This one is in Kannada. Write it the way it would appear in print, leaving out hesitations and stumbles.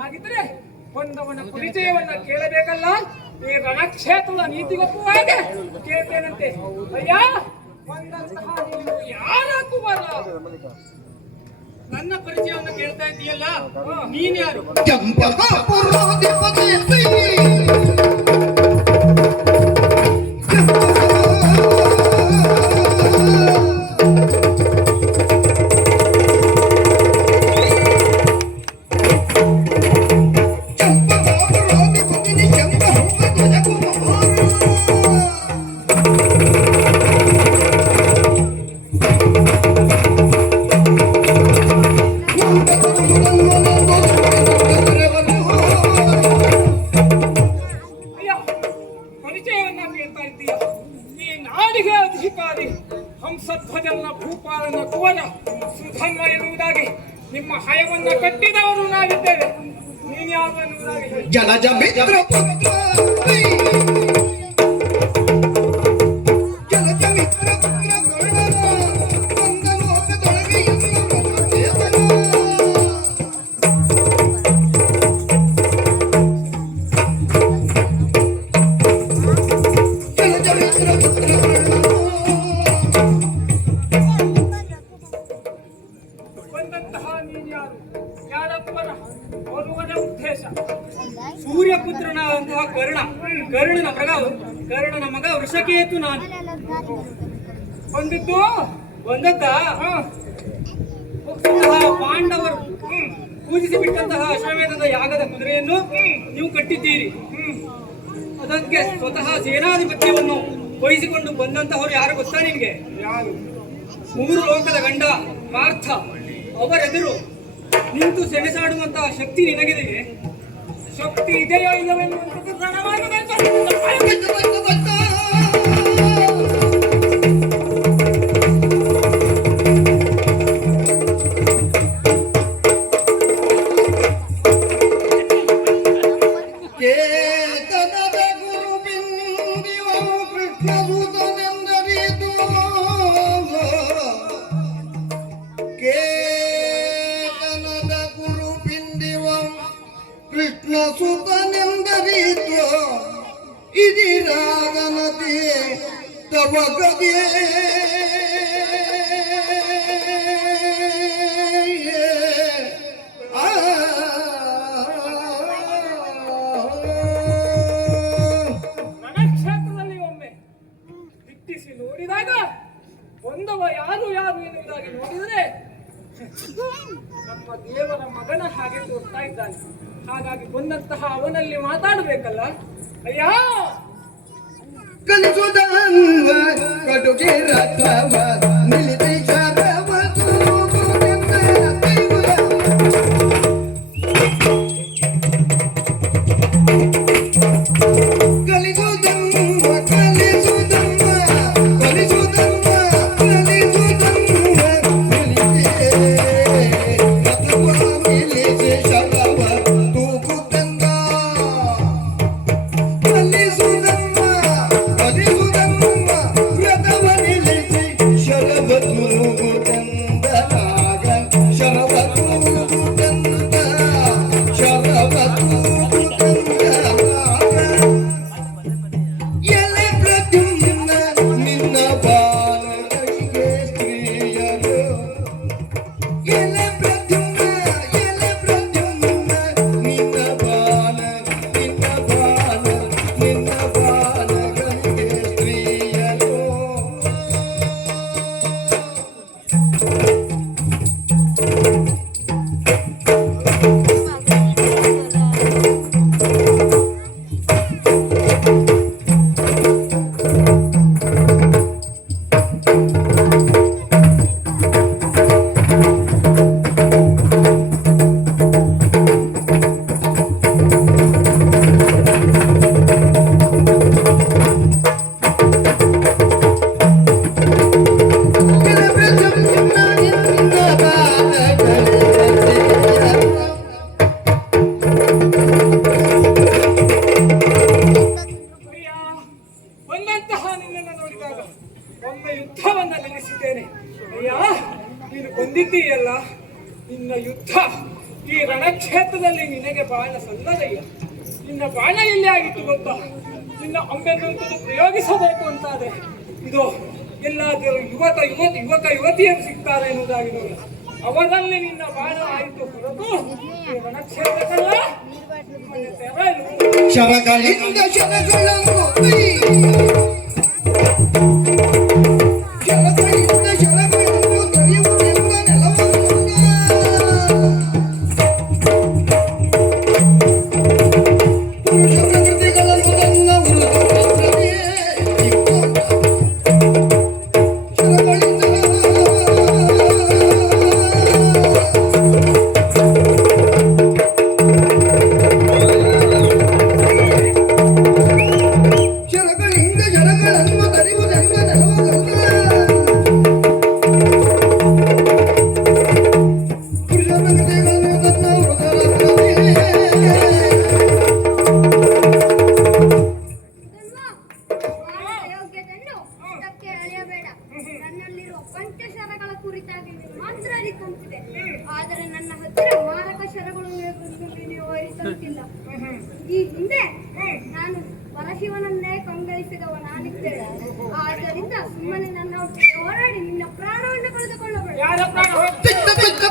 ಹಾಗಿದ್ರೆ ಒಂದವನ ಪರಿಚಯವನ್ನ ಕೇಳಬೇಕಲ್ಲ. ಈ ರಣಕ್ಷೇತ್ರದ ನೀತಿಗೊಪ್ಪುವ ಹಾಗೆ ಕೇಳ್ತೇನಂತೆ. ಅಯ್ಯ, ಒಂದಂತಹ ನೀನು ಯಾರ ಕುಮಾರ? ನನ್ನ ಪರಿಚಯವನ್ನು ಕೇಳ್ತಾ ಇದ್ದೀಯಲ್ಲ, ನೀನ್ ಯಾರು? ಹಂಸಧ್ವಜನ ಭೂಪಾಲನ ಕುವರ ಸುಧನ್ವ ಎನ್ನುವುದಾಗಿ ನಿಮ್ಮ ಹಯವನ್ನು ಕಟ್ಟಿದವರು ನಾವಿದ್ದೇವೆ. ನೀನ್ಯಾರು ಎನ್ನುವುದಾಗಿ ಜಲಜ ಮಿತ್ರ ಸೂರ್ಯಪುತ್ರನಾದಂತಹ ಕರ್ಣನ ಮಗ ವೃಷಕೇತು ನಾನು. ಪಾಂಡವರು ಪೂಜಿಸಿ ಬಿಟ್ಟಂತಹ ಅಶ್ವಮೇಧದ ಯಾಗದ ಕುದುರೆಯನ್ನು ನೀವು ಕಟ್ಟಿದ್ದೀರಿ. ಅದಕ್ಕೆ ಸ್ವತಃ ಸೇನಾಧಿಪತ್ಯವನ್ನು ವಹಿಸಿಕೊಂಡು ಬಂದಂತಹವರು ಯಾರು ಗೊತ್ತಾ ನಿನ್ಗೆ? ಮೂರು ಲೋಕದ ಗಂಡ ಪಾರ್ಥ. ಅವರೆದುರು ನಿಂತು ಸೆಣಸಾಡುವಂತಹ ಶಕ್ತಿ ನಿನಗಿದೆ. ಶಕ್ತಿ ಇದೆಯೋ ಇಲ್ಲವೆನ್ನುವಂಥದ್ದು ಸುತನೆಂದರಿತು ಇದಿರಾಗನತಿ ತವ ಗದೆ ರಣಕ್ಷೇತ್ರದಲ್ಲಿ ಒಮ್ಮೆ ದಿಟ್ಟಿಸಿ ನೋಡಿದಾಗ ಒಂದವ ಯಾರು ಎನ್ನುವುದಾಗಿ ನೋಡಿದರೆ ನಮ್ಮ ದೇವರ ಮಗನ ಹಾಗೆ ತೋರ್ತಾ ಇದ್ದಾನೆ. ಹಾಗಾಗಿ ಬಂದಂತಹ ಅವನಲ್ಲಿ ಮಾತಾಡಬೇಕಲ್ಲ. ಅಯ್ಯ, ಕಲಿಸುವುದ ಕಡುಗೆ ರಥವ ನಿಲ್ಲಿಸಿ ನೀನು ಬಂದಿದ್ದೀಯಲ್ಲ, ನಿನ್ನ ಯುದ್ಧ ಈ ರಣಕ್ಷೇತ್ರದಲ್ಲಿ ನಿನಗೆ ಬಾಣ ಸಲ್ಲದಯ್ಯ. ನಿನ್ನ ಬಾಣ ಎಲ್ಲಿ ಆಗಿತ್ತು ಗೊತ್ತಾ? ನಿನ್ನ ಅಂಬೆನಂತೂ ಪ್ರಯೋಗಿಸಬೇಕು ಅಂತಾದ್ರೆ ಇದು ಎಲ್ಲಾದರೂ ಯುವತಿಯರು ಸಿಗ್ತಾರೆ ಎನ್ನುವುದಾಗಿ ನೋಡಿ, ಅವರಲ್ಲಿ ನಿನ್ನ ಬಾಣ ಆಯಿತು ಹೊರತು ಈ ರಣಕ್ಷೇತ್ರಕ್ಕಲ್ಲ. ಶರಗಳಿಂದ ಶರಗಳನ್ನು ದೊರೆಯುವುದೆಂಬ ನೆಲವನ್ನು ಪುರುಷ ಪ್ರಕೃತಿಗಳನ್ನು ತನ್ನ ಉರುಳೇ ಶರಗಳಿಂದ ಶರಗಳನ್ನು ತರಿಯುವುದೆಂಬ ನೆಲವನ್ನು ಪುರುಷ ಪ್ರಕೃತಿಗಳನ್ನು ತನ್ನ ಉರುಳೇ ಯೋಗ್ಯತೆಯನ್ನು ತಕ್ಕೆ ಅಳೆಯಬೇಡ. ನನ್ನಲ್ಲಿರುವ ಪಂಚಶರಗಳ ಕುರಿತಾಗಿ ಮಾತ್ರ ಅರಿತಂತಿದೆ, ಆದರೆ ನನ್ನ ಹತ್ತಿರ ಮಾರಕ ಶರಗಳು ವಿವರಿಸುತ್ತಿಲ್ಲ. ಈ ಹಿಂದೆ ನಾನು ಪರಶಿವನನ್ನೇ ಕಂಗಳಿಸಿದವನಾಗಿದ್ದೇನೆ. ಆದ್ದರಿಂದ ಸುಮ್ಮನೆ ನನ್ನ ಒಟ್ಟಿಗೆ ಹೋರಾಡಿ ನಿನ್ನ ಪ್ರಾಣವನ್ನು ಕಳೆದುಕೊಳ್ಳಬೇಡ. ಯಾರ ಪ್ರಾಣ ಚಿಕ್ಕ ಚಿಕ್ಕ